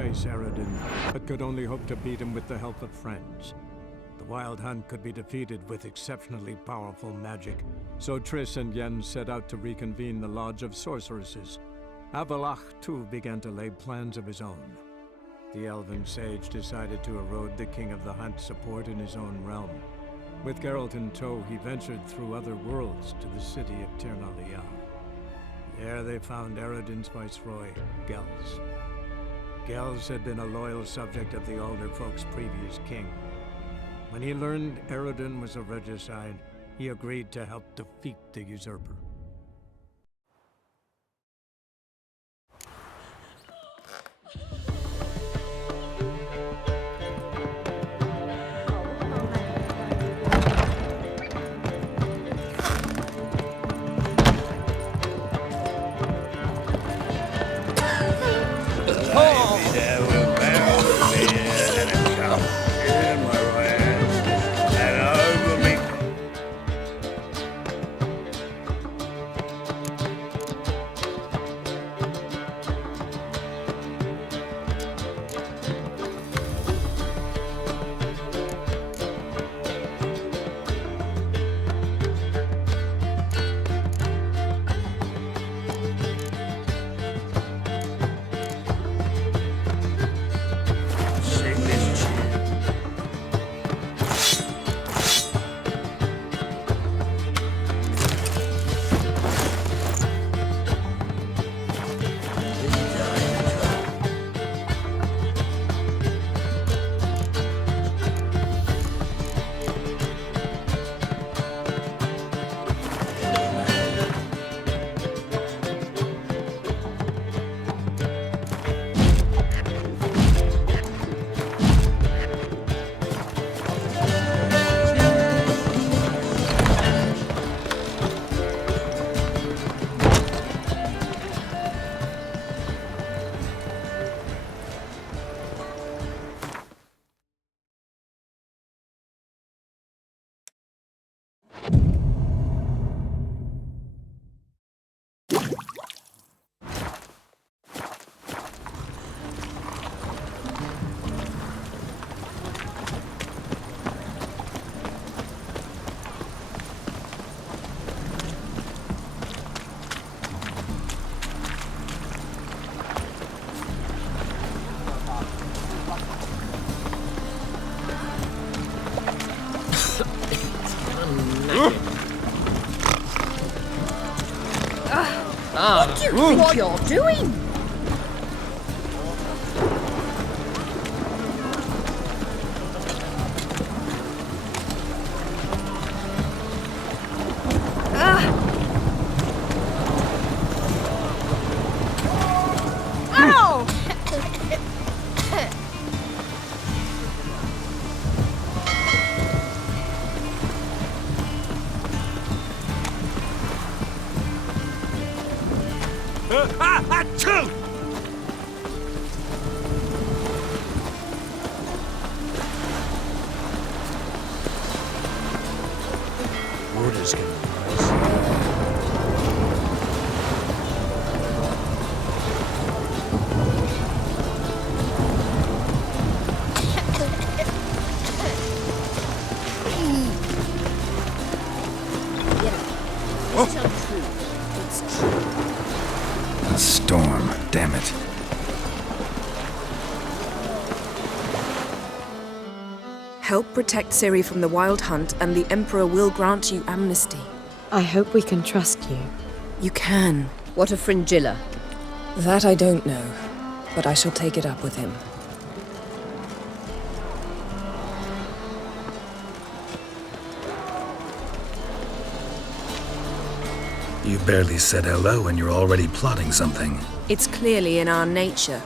face Eredin, but could only hope to beat him with the help of friends. The Wild Hunt could be defeated with exceptionally powerful magic, so Triss and Yen set out to reconvene the Lodge of Sorceresses. Avallac'h, too, began to lay plans of his own. The elven sage decided to erode the King of the Hunt's support in his own realm. With Geralt in tow, he ventured through other worlds to the city of Tir na Lial. There they found Eredin's viceroy, Gels. Gels had been a loyal subject of the Alderfolk's previous king. When he learned Eredin was a regicide, he agreed to help defeat the usurper. What do you think you're doing? Ow! Achoo! Orders getting nice. A storm, damn it. Help protect Ciri from the Wild Hunt, and the Emperor will grant you amnesty. I hope we can trust you. You can. What of Fringilla? That I don't know, but I shall take it up with him. You barely said hello and you're already plotting something. It's clearly in our nature.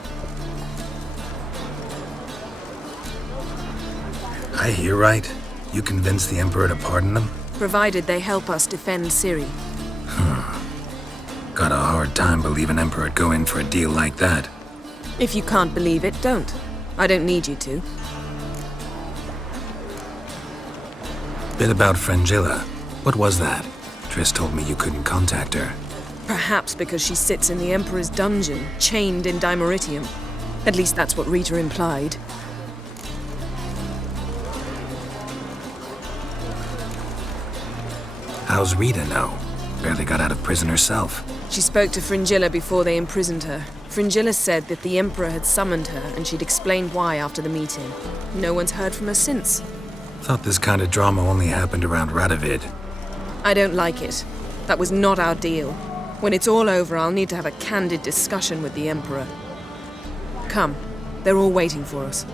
I hear right. You convinced the Emperor to pardon them? Provided they help us defend Ciri. Got a hard time believing Emperor'd go in for a deal like that. If you can't believe it, don't. I don't need you to. Bit about Fringilla. What was that? Triss told me you couldn't contact her. Perhaps because she sits in the Emperor's dungeon, chained in Dimeritium. At least that's what Rita implied. How's Rita know? Barely got out of prison herself. She spoke to Fringilla before they imprisoned her. Fringilla said that the Emperor had summoned her and she'd explained why after the meeting. No one's heard from her since. Thought this kind of drama only happened around Radovid. I don't like it. That was not our deal. When it's all over, I'll need to have a candid discussion with the Emperor. Come, they're all waiting for us.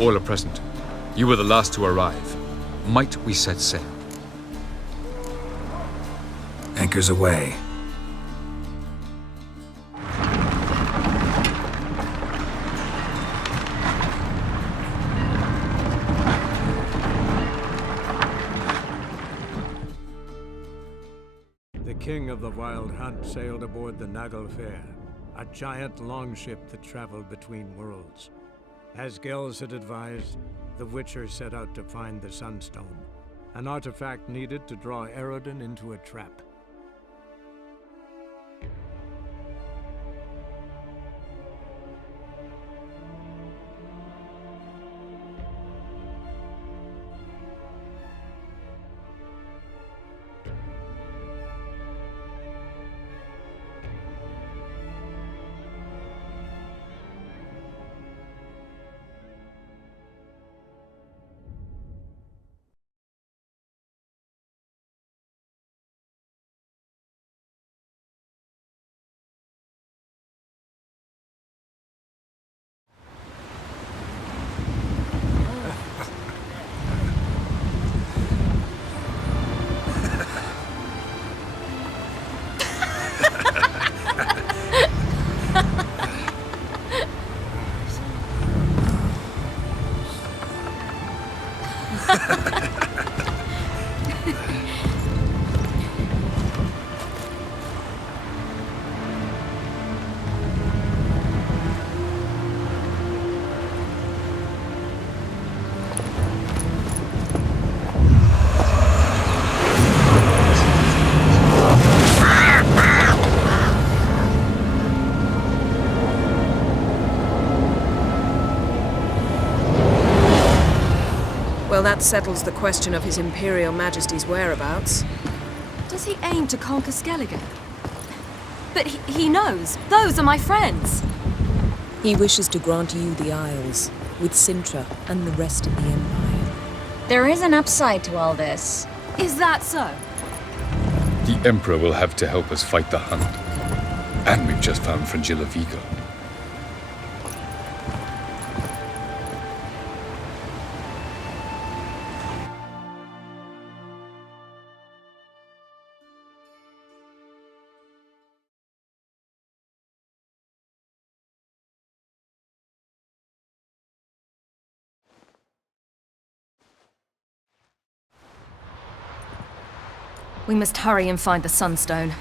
All are present. You were the last to arrive. Might we set sail? Anchors away. The king of the Wild Hunt sailed aboard the Naglfar, a giant longship that traveled between worlds. As Gels had advised, the Witcher set out to find the Sunstone, an artifact needed to draw Eredin into a trap. Well, that settles the question of His Imperial Majesty's whereabouts. Does he aim to conquer Skellige? But he knows. Those are my friends. He wishes to grant you the Isles, with Sintra and the rest of the Empire. There is an upside to all this. Is that so? The Emperor will have to help us fight the Hunt. And we've just found Fringilla Vigo. We must hurry and find the Sunstone.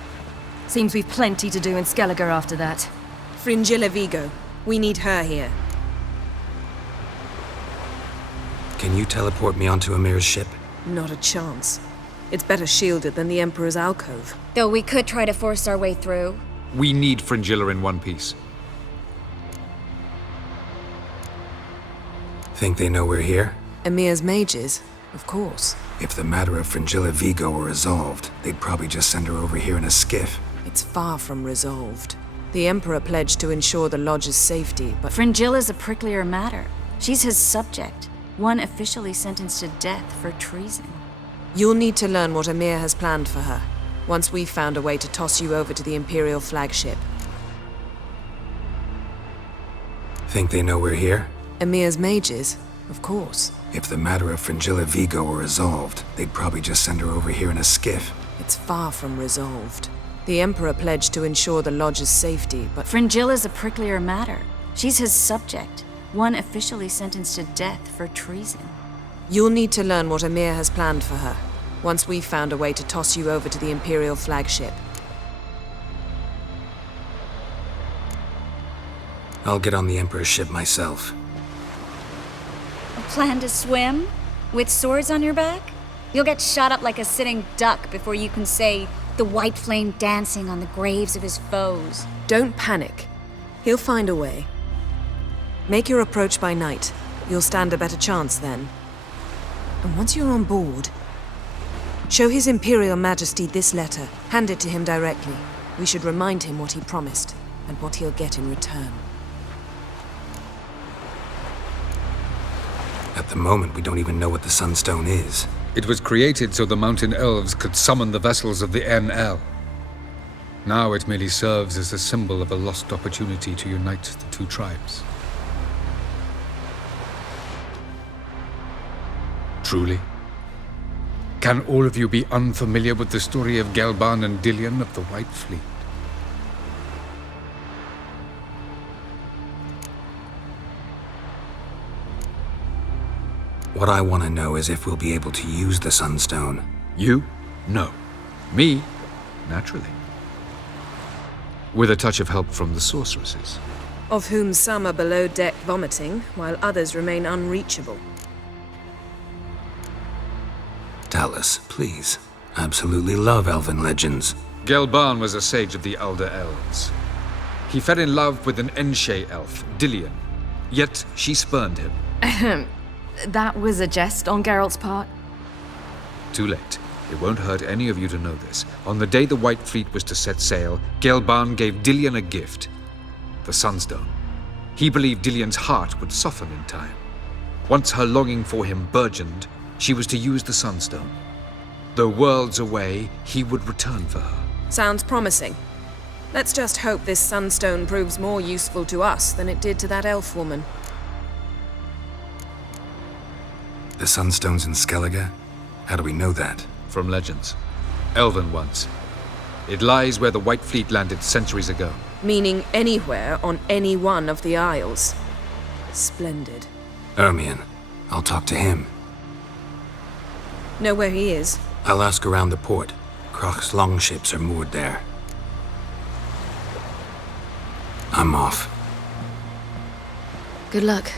Seems we've plenty to do in Skellige after that. Fringilla Vigo. We need her here. Can you teleport me onto Amir's ship? Not a chance. It's better shielded than the Emperor's alcove. Though we could try to force our way through. We need Fringilla in one piece. Think they know we're here? Emir's mages? Of course. If the matter of Fringilla Vigo were resolved, they'd probably just send her over here in a skiff. It's far from resolved. The Emperor pledged to ensure the Lodge's safety, but Fringilla's a pricklier matter. She's his subject, one officially sentenced to death for treason. you'll need to learn what Emir has planned for her, once we've found a way to toss you over to the Imperial flagship. Think they know we're here? Emir's mages, of course. If the matter of Fringilla Vigo were resolved, they'd probably just send her over here in a skiff. It's far from resolved. The Emperor pledged to ensure the Lodge's safety, but Fringilla's a pricklier matter. She's his subject, one officially sentenced to death for treason. you'll need to learn what Emir has planned for her, once we've found a way to toss you over to the Imperial flagship. I'll get on the Emperor's ship myself. Plan to swim? With swords on your back? You'll get shot up like a sitting duck before you can say, the white flame dancing on the graves of his foes. Don't panic. He'll find a way. Make your approach by night. You'll stand a better chance then. And once you're on board, show His Imperial Majesty this letter. Hand it to him directly. We should remind him what he promised, and what he'll get in return. At the moment, we don't even know what the Sunstone is. It was created so the mountain elves could summon the vessels of the NL. Now it merely serves as a symbol of a lost opportunity to unite the two tribes. Truly? Can all of you be unfamiliar with the story of Gelban and Dillion of the White Fleet? What I want to know is if we'll be able to use the Sunstone. You? No. Me? Naturally. With a touch of help from the sorceresses. Of whom some are below deck vomiting, while others remain unreachable. Tell us, please. Absolutely love elven legends. Gelban was a sage of the Elder Elves. He fell in love with an Enshe elf, Dillion. Yet she spurned him. That was a jest on Geralt's part. Too late. It won't hurt any of you to know this. On the day the White Fleet was to set sail, Gelban gave Dillion a gift. The Sunstone. He believed Dillion's heart would soften in time. Once her longing for him burgeoned, she was to use the Sunstone. Though worlds away, he would return for her. Sounds promising. Let's just hope this Sunstone proves more useful to us than it did to that elf woman. The Sunstone's in Skellige? How do we know that? From legends. Elven ones. It lies where the White Fleet landed centuries ago. Meaning anywhere on any one of the Isles. Splendid. Ermion. I'll talk to him. Know where he is? I'll ask around the port. Croc's longships are moored there. I'm off. Good luck.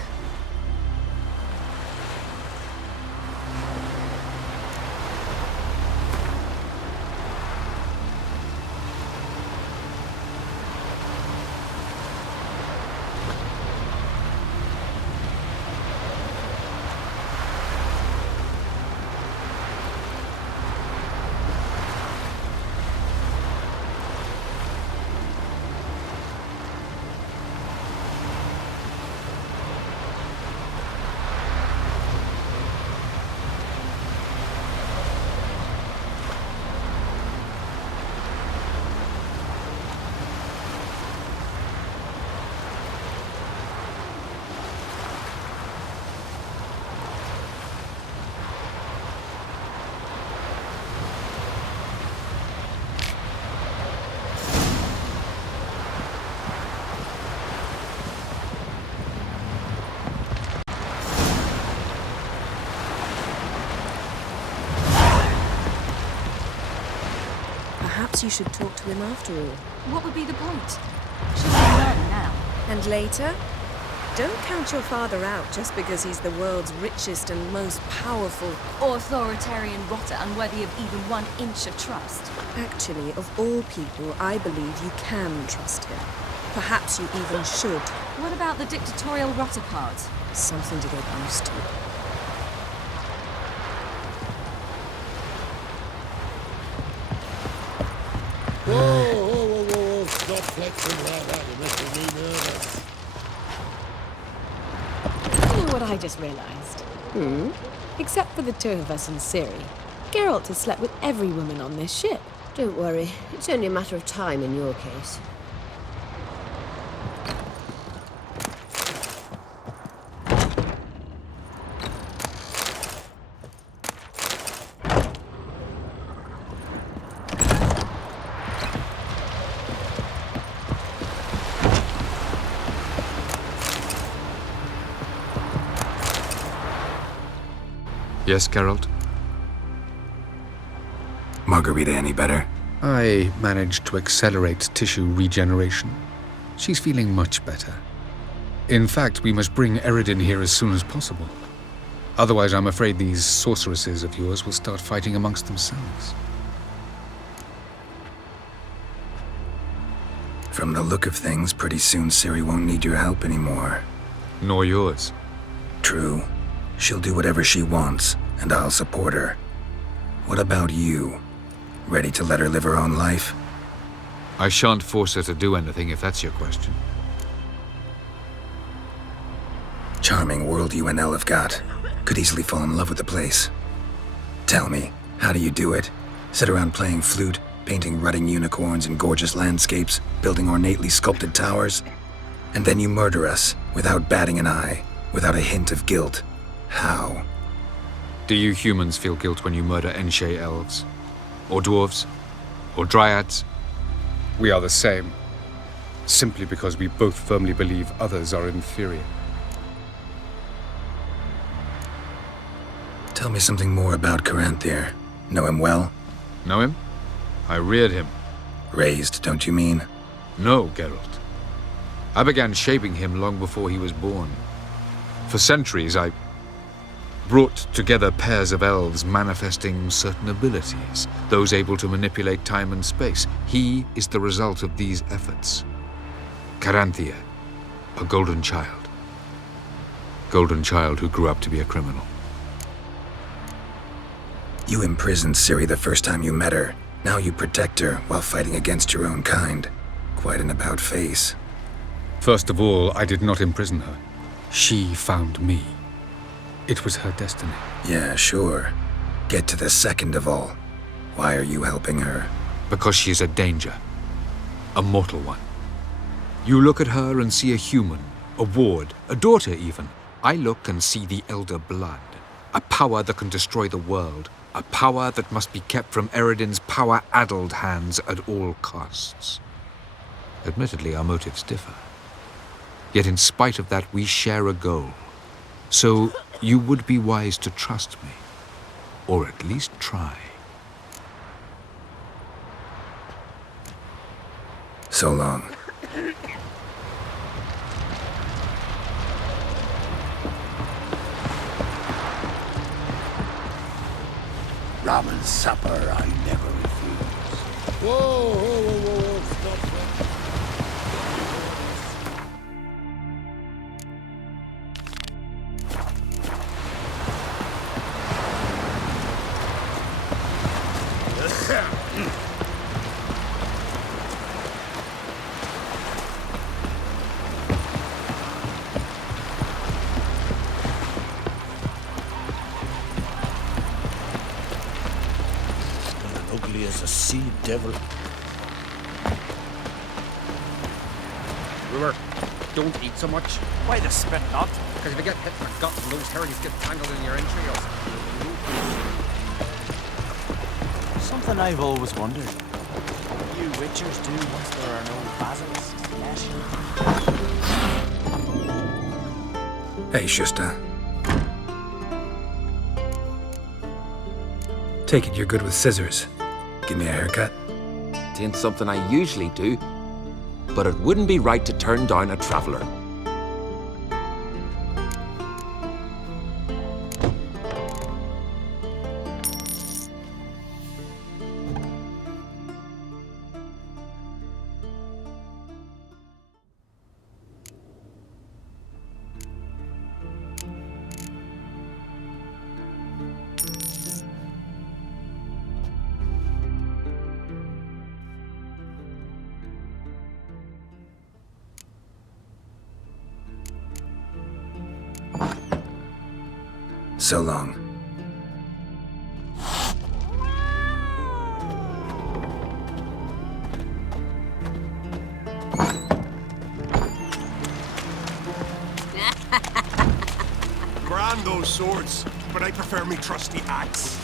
Perhaps you should talk to him after all. What would be the point? Should we learn now? And later? Don't count your father out just because he's the world's richest and most powerful. Authoritarian rotter unworthy of even 1 inch of trust. Actually, of all people, I believe you can trust him. Perhaps you even should. What about the dictatorial rotter part? Something to get used to. Whoa. Stop flexing like that. You're making me nervous. You know what I just realized? Except for the two of us and Ciri, Geralt has slept with every woman on this ship. Don't worry. It's only a matter of time in your case. Yes, Geralt? Margarita any better? I managed to accelerate tissue regeneration. She's feeling much better. In fact, we must bring Eredin here as soon as possible. Otherwise, I'm afraid these sorceresses of yours will start fighting amongst themselves. From the look of things, pretty soon Ciri won't need your help anymore. Nor yours. True. She'll do whatever she wants, and I'll support her. What about you? Ready to let her live her own life? I shan't force her to do anything, if that's your question. Charming world you and Elle have got. Could easily fall in love with the place. Tell me, how do you do it? Sit around playing flute, painting rutting unicorns in gorgeous landscapes, building ornately sculpted towers? And then you murder us, without batting an eye, without a hint of guilt. How? Do you humans feel guilt when you murder Enshe elves? Or dwarves? Or dryads? We are the same. Simply because we both firmly believe others are inferior. Tell me something more about Caranthir. Know him well? Know him? I reared him. Raised, don't you mean? No, Geralt. I began shaping him long before he was born. For centuries, I brought together pairs of elves manifesting certain abilities, those able to manipulate time and space. He is the result of these efforts. Caranthir, a golden child. Golden child who grew up to be a criminal. You imprisoned Ciri the first time you met her. Now you protect her while fighting against your own kind. Quite an about-face. First of all, I did not imprison her. She found me. It was her destiny. Yeah, sure. Get to the second of all. Why are you helping her? Because she is a danger. A mortal one. You look at her and see a human, a ward, a daughter even. I look and see the Elder Blood. A power that can destroy the world. A power that must be kept from Eredin's power-addled hands at all costs. Admittedly, our motives differ. Yet in spite of that, we share a goal. So you would be wise to trust me. Or at least try. So long. Ramen supper I never refuse. Whoa, whoa, whoa, whoa, stop ugly as a sea devil. Ruler, don't eat so much. Why the spit not? Because if you get hit in the gut and those hairs get tangled in your entrails. Something I've always wondered. You witchers do once there are no basilisks. Yes. Hey, Shusta. Take it you're good with scissors. Give me a haircut. Tain't something I usually do, but it wouldn't be right to turn down a traveller. So long. Grand those swords, but I prefer me trusty axe.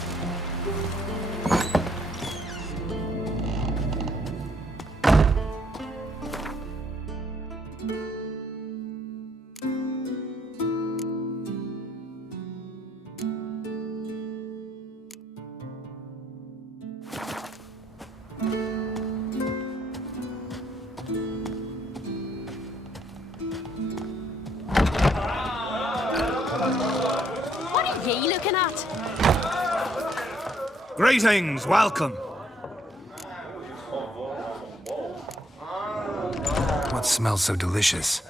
looking at? Greetings, welcome. What smells so delicious?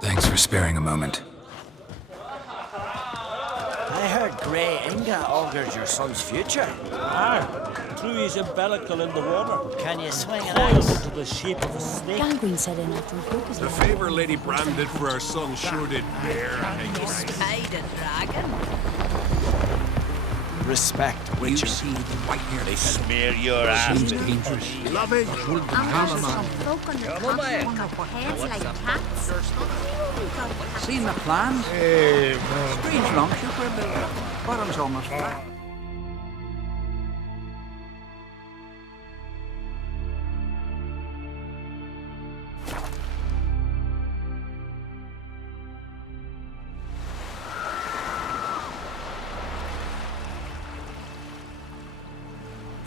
Thanks for sparing a moment. I heard Grey Inga augured your son's future. Threw his umbilical in the water. Can you swing an Coiled axe? into the shape of a snake. Gangrene set in after focus. The favor Lady Bran did for our son sure did bear a Paid a dragon. Respect, Witcher. They smear your ass with Love it. Folk on the top walk up heads like cats. Seen the plans? Strange longship we're building. Bottom's almost flat.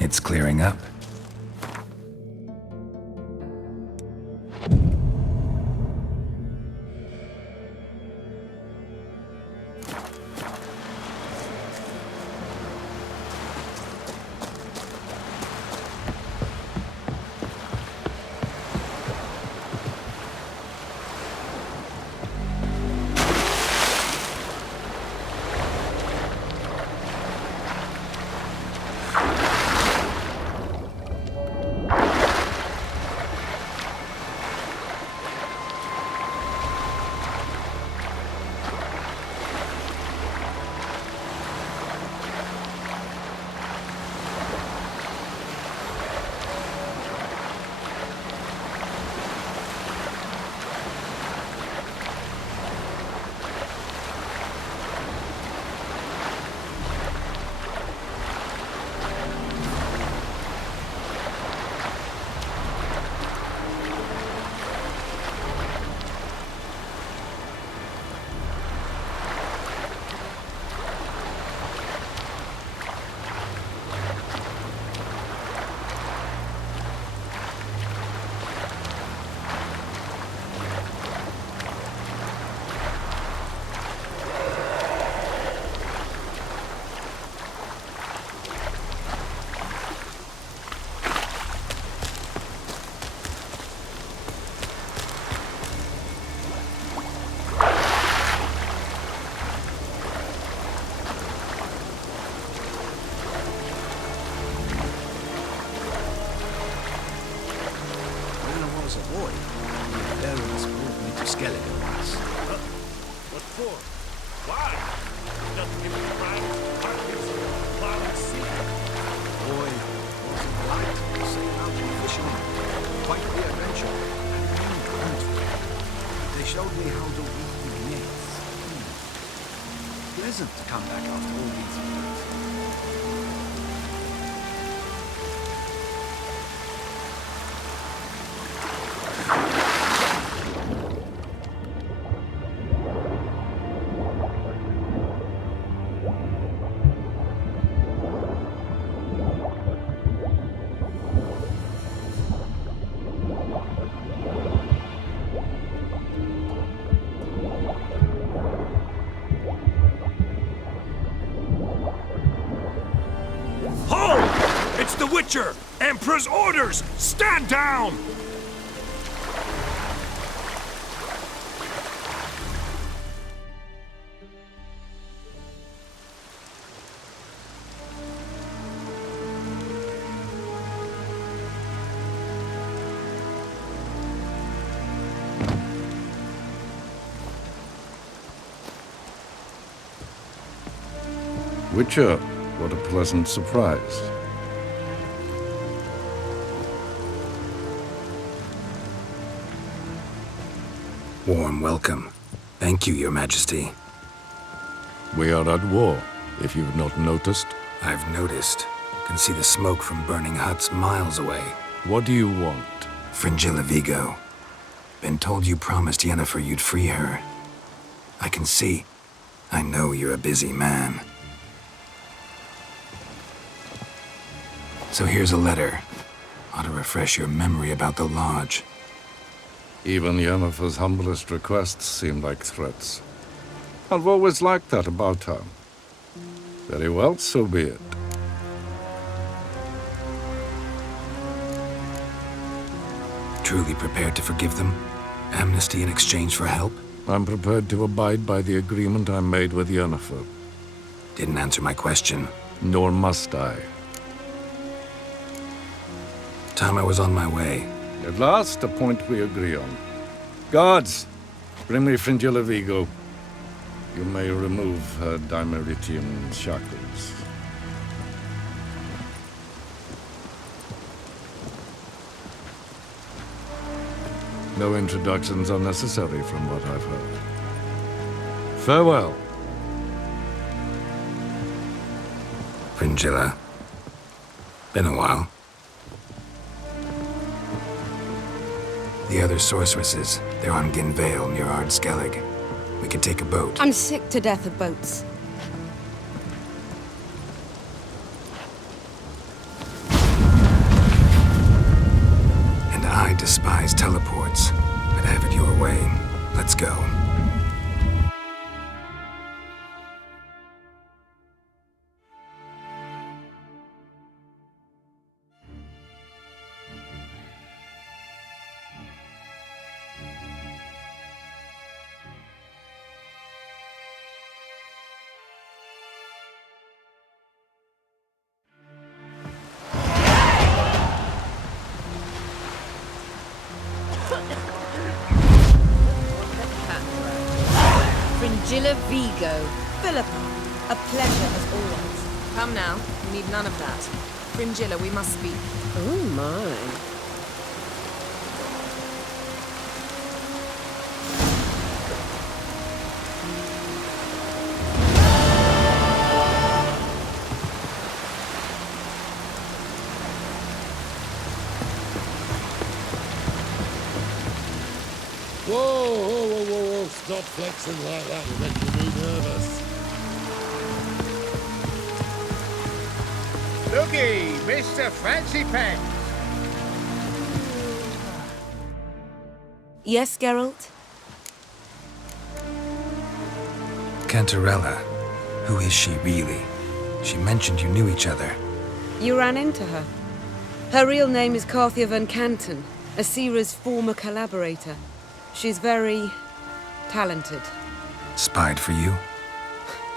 It's clearing up. What for? Why? Nothing in the crime. Plowing the sea. Boy, wasn't right. Saying out to the fishermen. Quite the adventure. They showed me how to weave the nets. Pleasant to come back after all these years. It's the Witcher! Emperor's orders! Stand down! Witcher, what a pleasant surprise. Warm welcome. Thank you, Your Majesty. We are at war, if you've not noticed. I've noticed. Can see the smoke from burning huts miles away. What do you want? Fringilla Vigo. Been told you promised Yennefer you'd free her. I can see. I know you're a busy man. So here's a letter. Ought to refresh your memory about the Lodge. Even Yennefer's humblest requests seem like threats. I've always liked that about her. Very well, so be it. Truly prepared to forgive them? Amnesty in exchange for help? I'm prepared to abide by the agreement I made with Yennefer. Didn't answer my question. Nor must I. Time I was on my way. At last, a point we agree on. Guards, bring me Fringilla Vigo. You may remove her dimeritium shackles. No introductions are necessary from what I've heard. Farewell. Fringilla. Been a while. The other sorceresses, they're on Ginvale near Ardskellig. We could take a boat. I'm sick to death of boats. And I despise teleports, but have it your way. Let's go. Fringilla Vigo. Philippa, a pleasure as always. Come now, we need none of that. Fringilla, we must speak. Oh my. Whoa, stop flexing like that, you're making me nervous. Looky, Mr. Fancy Pants. Yes, Geralt? Cantarella. Who is she really? She mentioned you knew each other. You ran into her. Her real name is Carthia van Canton, Asira's former collaborator. She's very talented. Spied for you?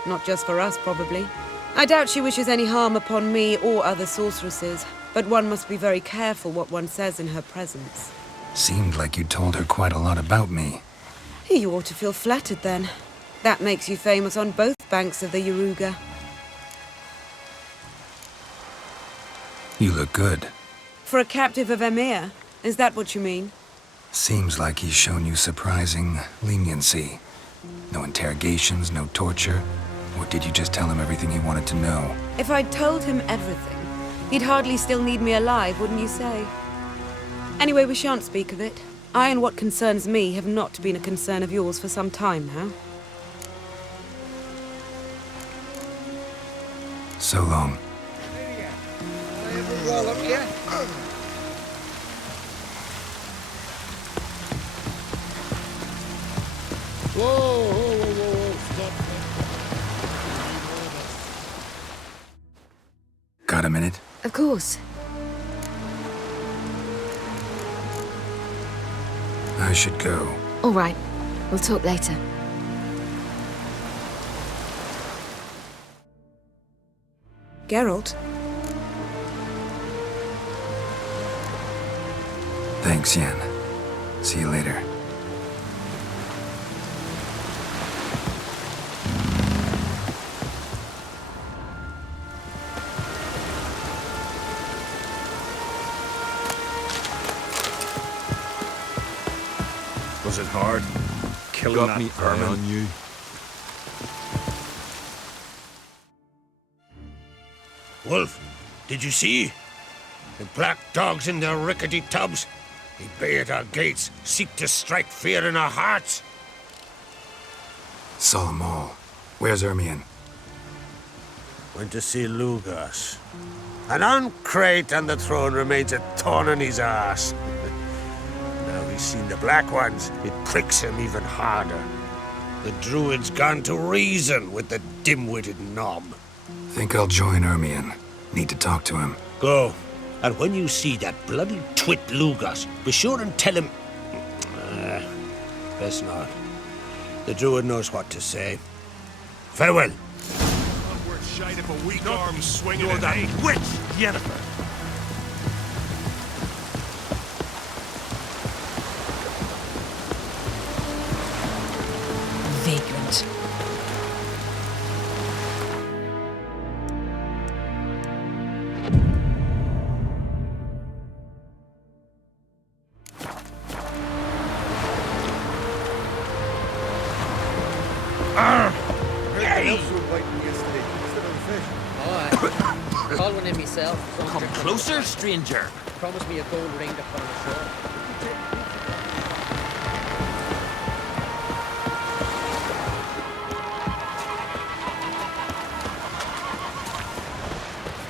Not just for us, probably. I doubt she wishes any harm upon me or other sorceresses, but one must be very careful what one says in her presence. Seemed like you told her quite a lot about me. You ought to feel flattered, then. That makes you famous on both banks of the Yaruga. You look good. For a captive of Emir, is that what you mean? Seems like he's shown you surprising leniency. No interrogations, no torture. Or did you just tell him everything he wanted to know? If I'd told him everything, he'd hardly still need me alive, wouldn't you say? Anyway, we shan't speak of it. I and what concerns me have not been a concern of yours for some time now. So long. Roll up here. Whoa, stop. Got a minute? Of course. I should go. All right. We'll talk later. Geralt? Thanks, Yen. See you later. Was it hard? killing got that me eye vermin. on you. Wolf, did you see? The black dogs in their rickety tubs. They bay at our gates, seek to strike fear in our hearts. Saw 'em all. Where's Ermion? Went to see Lugas. An uncrate on the throne remains a thorn in his ass. Now he's seen the Black Ones, it pricks him even harder. The Druid's gone to reason with the dim-witted knob. Think I'll join Ermion. Need to talk to him. Go. And when you see that bloody twit Lugas, be sure and tell him... best not. The Druid knows what to say. Farewell. Not worth shite if a weak arm swinging You're at that me. witch, Yennefer. Vagrant. Call one in myself. Come closer, stranger. Promise me a gold ring to put on the shore.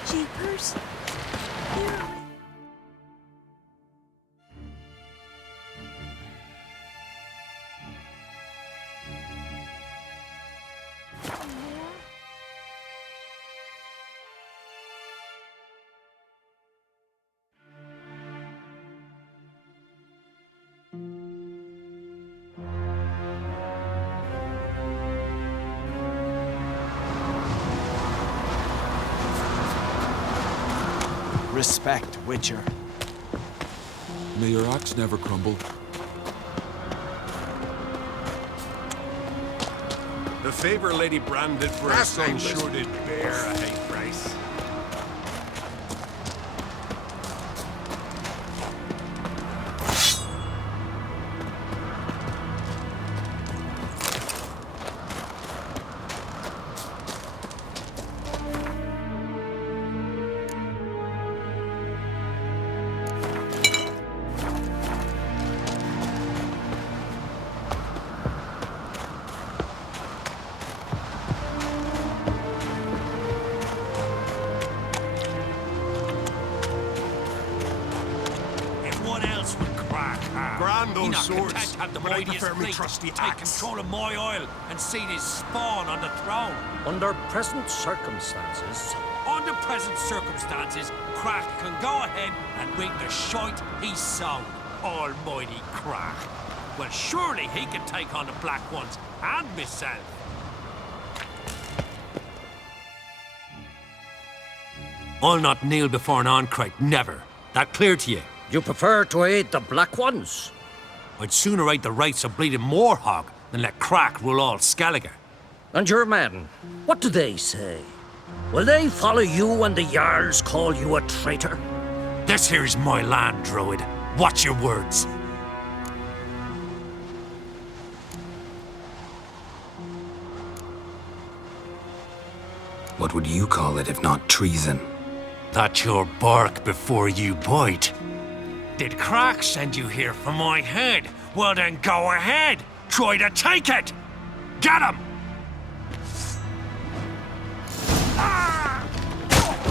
Jeepers. Respect, Witcher. May your axe never crumble. The favor Lady Brand did for her son sure did bear a high price. swords. Have the but I mightiest prefer me fleet trusty take axe. control of my oil and seen his spawn on the throne. Under present circumstances, Crack can go ahead and reap the shite he's sown. Almighty Crack. Well, surely he can take on the Black Ones and myself. I'll not kneel before an Ancrate, never. That clear to you? you prefer to aid the Black Ones? I'd sooner aid the rights of bleeding Moorhog than let Crack rule all Skellige. And your men, what do they say? Will they follow you when the Jarls call you a traitor? This here's my land, Druid. Watch your words. What would you call it if not treason? That's your bark before you bite. Did Crack send you here for my head? Well then go ahead. Try to take it. Get him!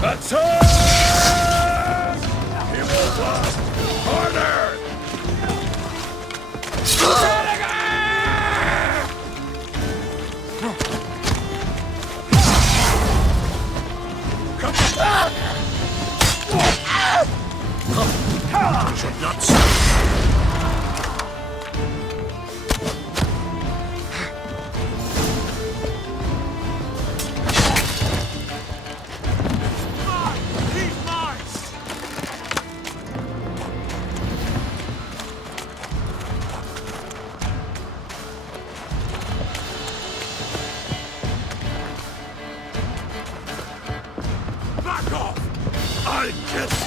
That's it! He will blast harder! Come back! You should not say. Back off! I get it!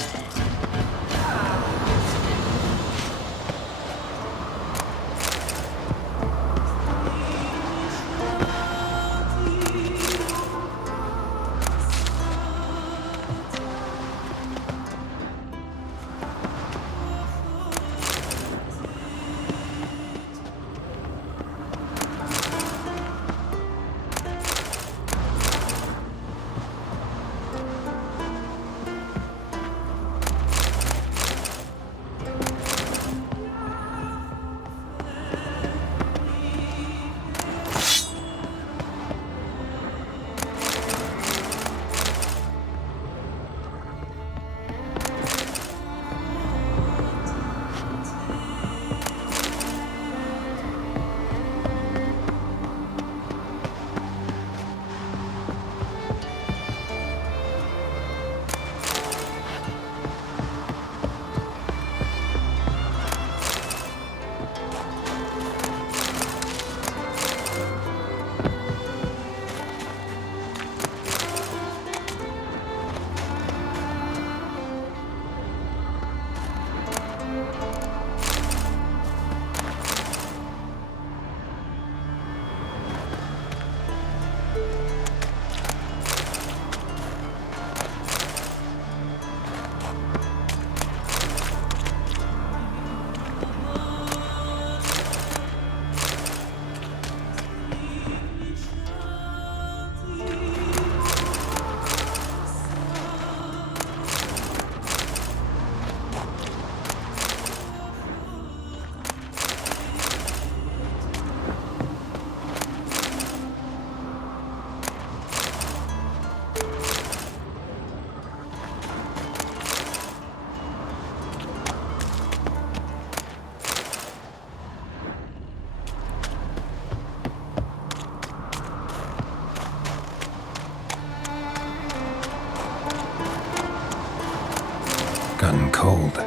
gotten cold.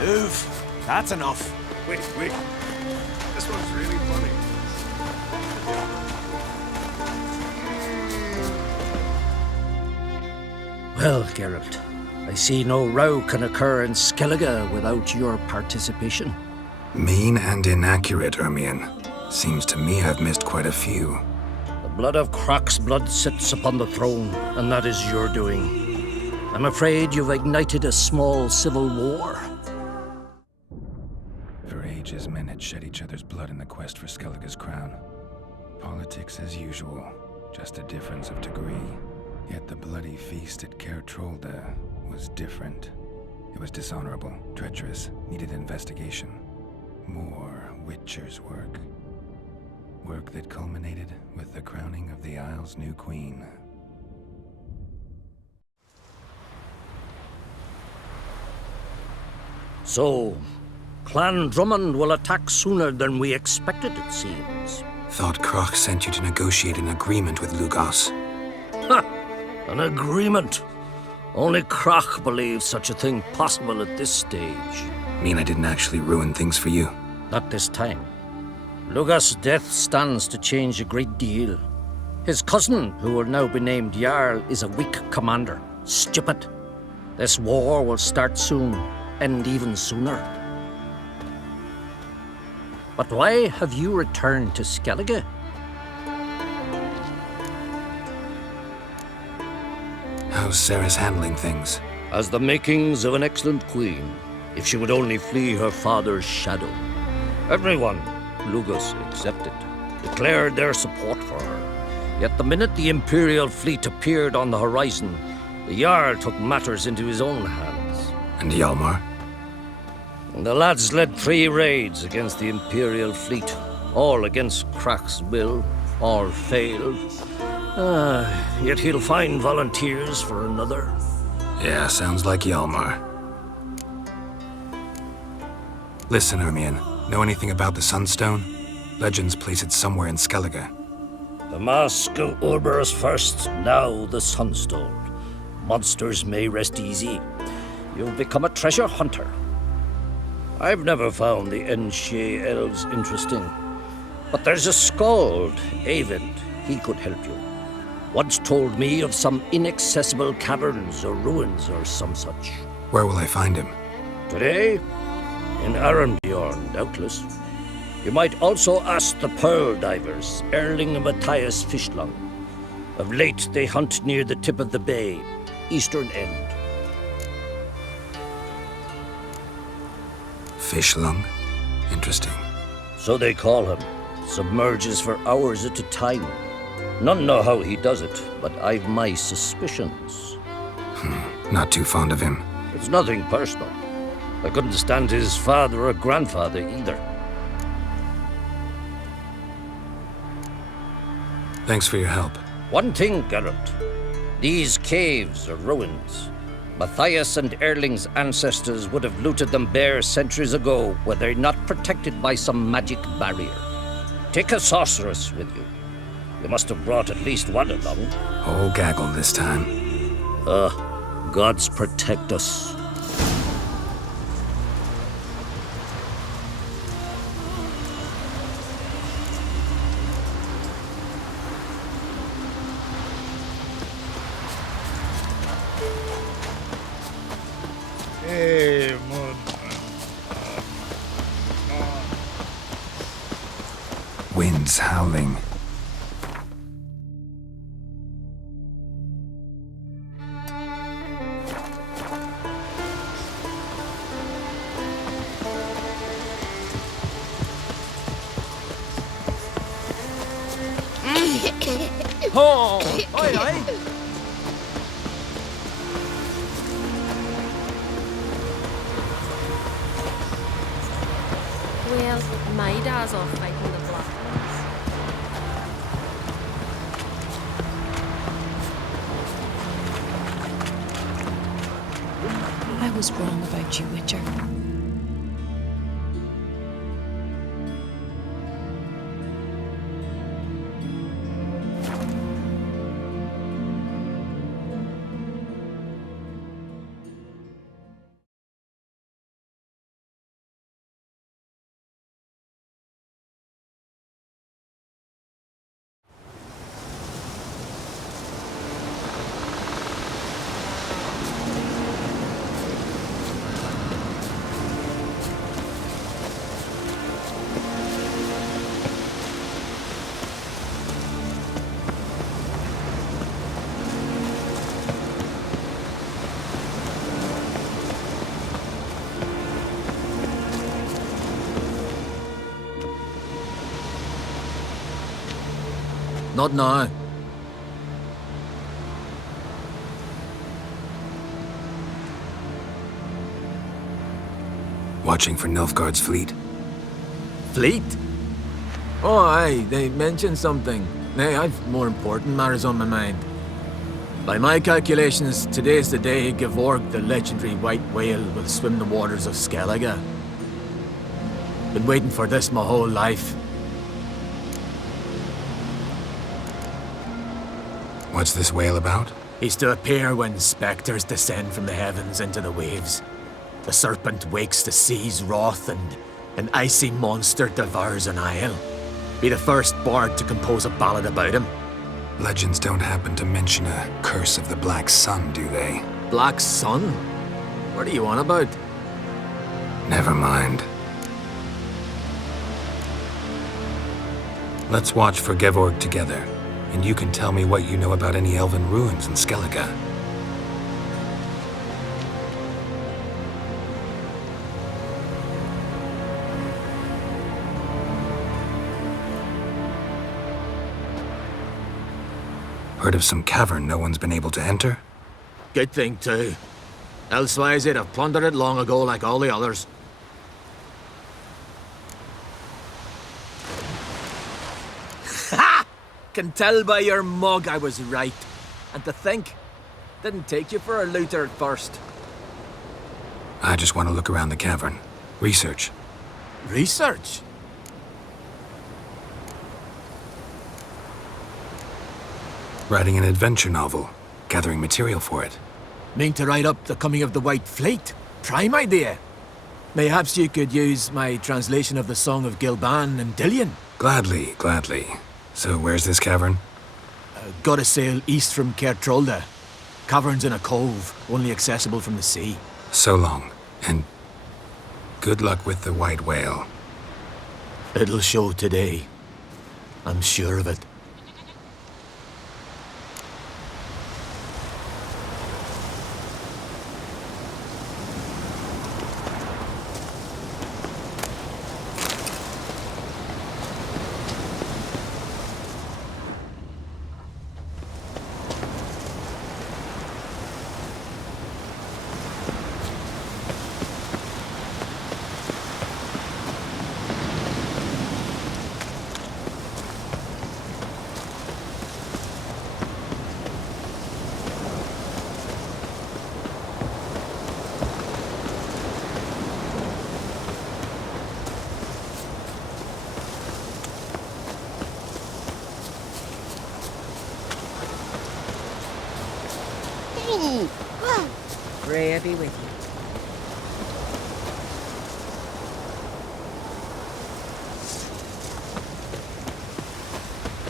Move. That's enough. Wait. This one's really funny. Well, Geralt, I see no row can occur in Skellige without your participation. Mean and inaccurate, Ermion. Seems to me I've missed quite a few. The blood of Croc's blood sits upon the throne, and that is your doing. I'm afraid you've ignited a small civil war. For ages, men had shed each other's blood in the quest for Skellige's crown. Politics as usual, just a difference of degree. Yet the bloody feast at Caer Trolda was different. It was dishonorable, treacherous, needed investigation. More Witcher's work. Work that culminated with the crowning of the Isle's new queen. So, Clan Drummond will attack sooner than we expected, it seems. Thought Croc sent you to negotiate an agreement with Lugos. Ha! An agreement? Only Croc believes such a thing possible at this stage. Mean I didn't actually ruin things for you? Not this time. Lugas' death stands to change a great deal. His cousin, who will now be named Jarl, is a weak commander. Stupid. This war will start soon, end even sooner. But why have you returned to Skellige? How's Sarah's handling things? Has the makings of an excellent queen, if she would only flee her father's shadow. Everyone, Lugas excepted, declared their support for her. Yet the minute the Imperial fleet appeared on the horizon, the Jarl took matters into his own hands. And Hjalmar? The lads led 3 raids against the Imperial fleet, all against Krak's will, all failed. Yet he'll find volunteers for another. Yeah, sounds like Hjalmar. Listen, Ermion, know anything about the Sunstone? Legends place it somewhere in Skellige. The mask of Urberus first, now the Sunstone. Monsters may rest easy. You've become a treasure hunter. I've never found the Enshe elves interesting. But there's a skald, Eyvind. He could help you. Once told me of some inaccessible caverns or ruins or some such. Where will I find him? Today? In Arendbjorn, doubtless. You might also ask the pearl divers, Erling and Matthias Fishlung. Of late, they hunt near the tip of the bay, eastern end. Fishlung? Interesting. So they call him. Submerges for hours at a time. None know how he does it, but I've my suspicions. Not too fond of him. It's nothing personal. I couldn't stand his father or grandfather either. Thanks for your help. One thing, Geralt. These caves are ruins. Matthias and Erling's ancestors would have looted them bare centuries ago were they not protected by some magic barrier. Take a sorceress with you. You must have brought at least one along. Whole gaggle this time. Gods protect us. Winds howling. Oh, oi, oi. Well, my dad's off fighting the black ones. I was wrong about you, Witcher. Not now. Watching for Nilfgaard's fleet? Fleet? Oh, aye, they mentioned something. Nay, I've more important matters on my mind. By my calculations, today's the day Gevorg, the legendary white whale, will swim the waters of Skellige. Been waiting for this my whole life. What's this whale about? He's to appear when spectres descend from the heavens into the waves. The serpent wakes the sea's wrath and an icy monster devours an isle. Be the first bard to compose a ballad about him. Legends don't happen to mention a curse of the Black Sun, do they? Black Sun? What are you on about? Never mind. Let's watch for Gevorg together, and you can tell me what you know about any elven ruins in Skellige. Heard of some cavern no one's been able to enter? Good thing, too. Elsewise, they'd have plundered it long ago like all the others. Ha! Can tell by your mug I was right. And to think, didn't take you for a looter at first. I just want to look around the cavern. Research. Research? Writing an adventure novel. Gathering material for it. Mean to write up the coming of the White Fleet? Prime idea. Mayhaps you could use my translation of the Song of Gilban and Dillion. Gladly, gladly. So where's this cavern? Gotta sail east from Kertrolda. Cavern's in a cove, only accessible from the sea. So long, and good luck with the white whale. It'll show today. I'm sure of it. Freya be with you.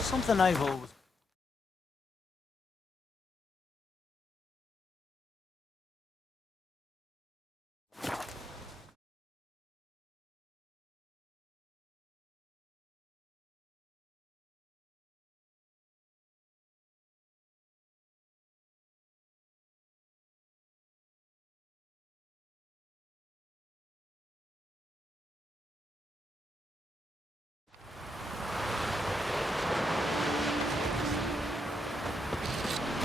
Something I've always...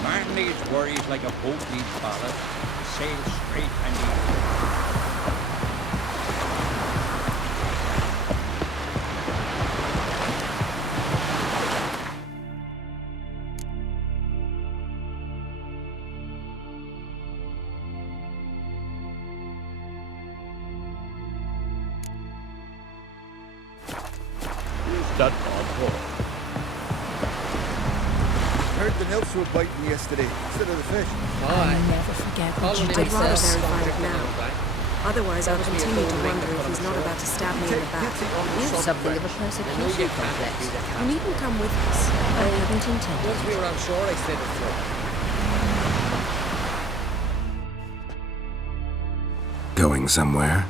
Man needs worries like a boat needs ballast. Sail straight and easy. Who's that odd boy? Heard the nymphs were biting yesterday instead of the fish. I'll never forget what you did I'd rather first. verify it now. Otherwise, I'll continue to wonder if he's not about to stab me in the back. You have something of a persecution complex. You needn't come with us. I haven't intended. Once we were on shore, I said it through. Going somewhere?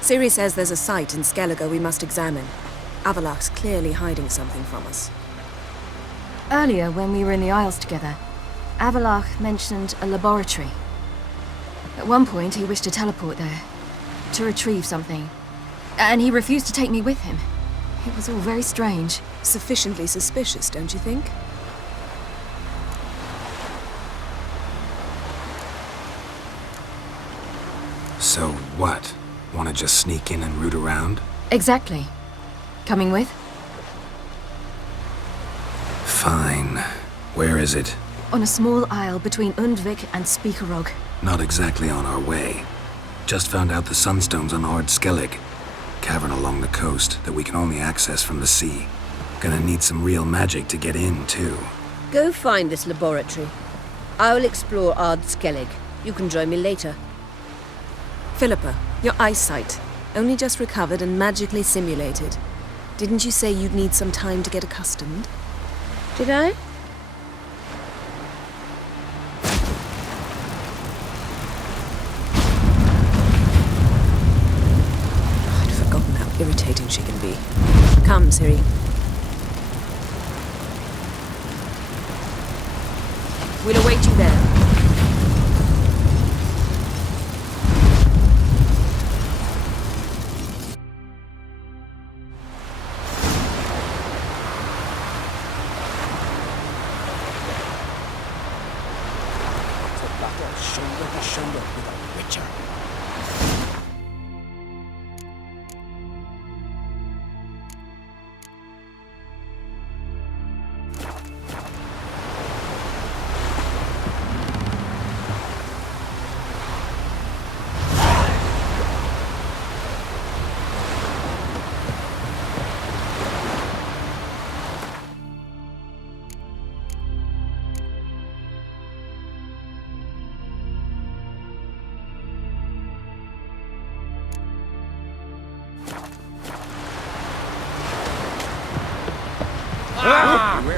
Ciri says there's a site in Skellige we must examine. Avalach's clearly hiding something from us. Earlier, when we were in the Isles together, Avalach mentioned a laboratory. At one point, he wished to teleport there, to retrieve something. And he refused to take me with him. It was all very strange. Sufficiently suspicious, don't you think? So what? Want to just sneak in and root around? Exactly. Coming with? Fine. Where is it? On a small isle between Undvik and Speakerog. Not exactly on our way. Just found out the sunstone's on Ard Skellig. Cavern along the coast that we can only access from the sea. Gonna need some real magic to get in, too. Go find this laboratory. I'll explore Ard Skellig. You can join me later. Philippa, your eyesight. Only just recovered and magically simulated. Didn't you say you'd need some time to get accustomed? Did I? I'd forgotten how irritating she can be. Come, Ciri. We'll await you there. Shoulder to shoulder with a witcher.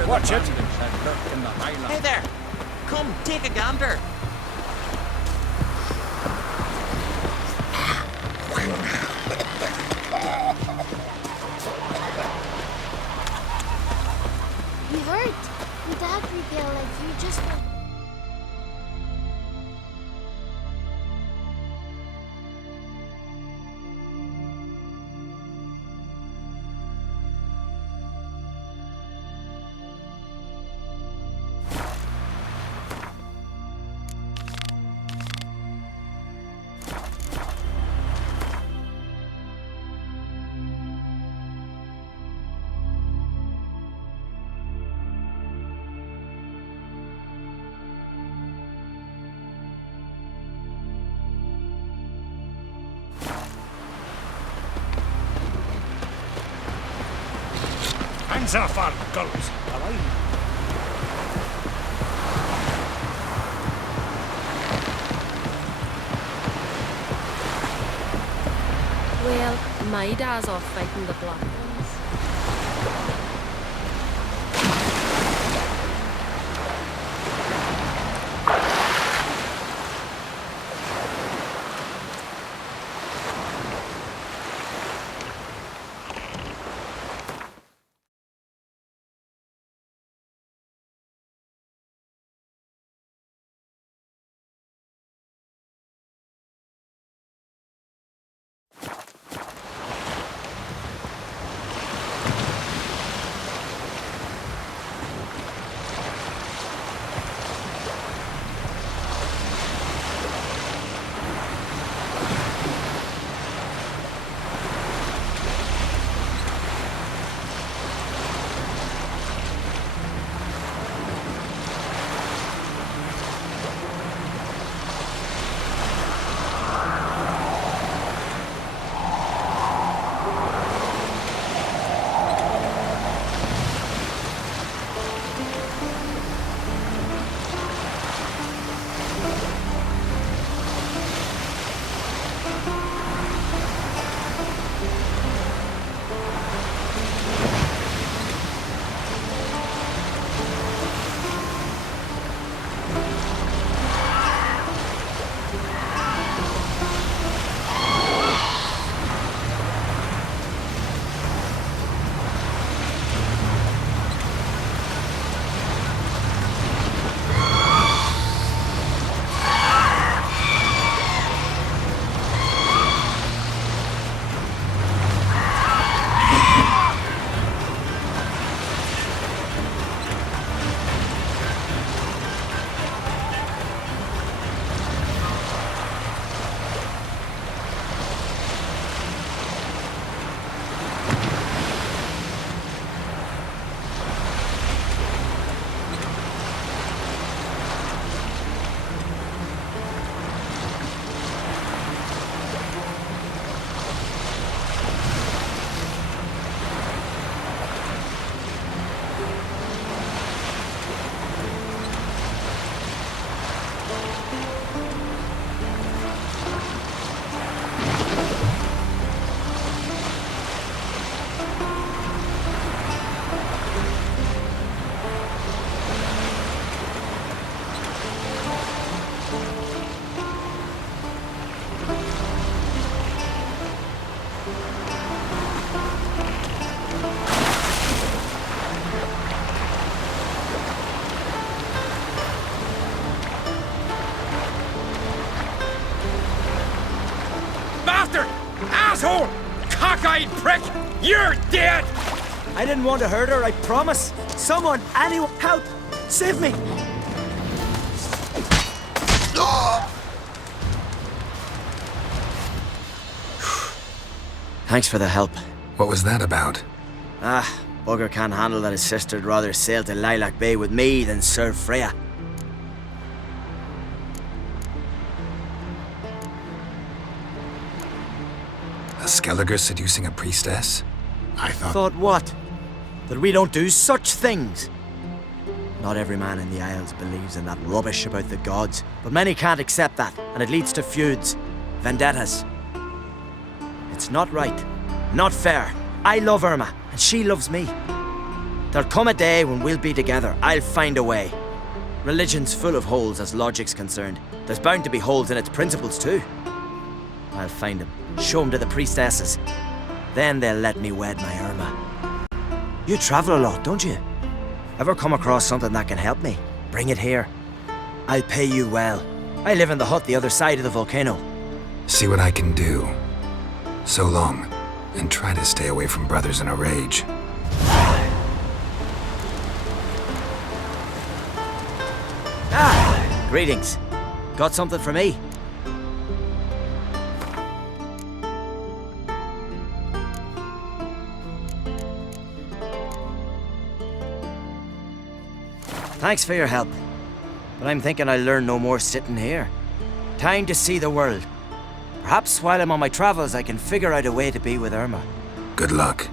Watch it! Hey there! Come, take a gander! You hurt. Your dad repelled like you just went. Hands off our girls! Well, my dad's off fighting the Black Ones. bastard! Asshole! Cockeyed prick! You're dead! I didn't want to hurt her, I promise. Someone, anyone, help! Save me! Thanks for the help. What was that about? Bugger can't handle that his sister'd rather sail to Lilac Bay with me than serve Freya. A Skelliger seducing a priestess? I thought... Thought what? That we don't do such things? Not every man in the Isles believes in that rubbish about the gods, but many can't accept that, and it leads to feuds, vendettas. It's not right, not fair. I love Irma, and she loves me. There'll come a day when we'll be together. I'll find a way. Religion's full of holes as logic's concerned. There's bound to be holes in its principles too. I'll find them, show them to the priestesses. Then they'll let me wed my Irma. You travel a lot, don't you? Ever come across something that can help me? Bring it here. I'll pay you well. I live in the hut the other side of the volcano. See what I can do. So long, and try to stay away from brothers in a rage. Greetings. Got something for me? Thanks for your help. But I'm thinking I'll learn no more sitting here. Time to see the world. Perhaps while I'm on my travels I can figure out a way to be with Irma. Good luck.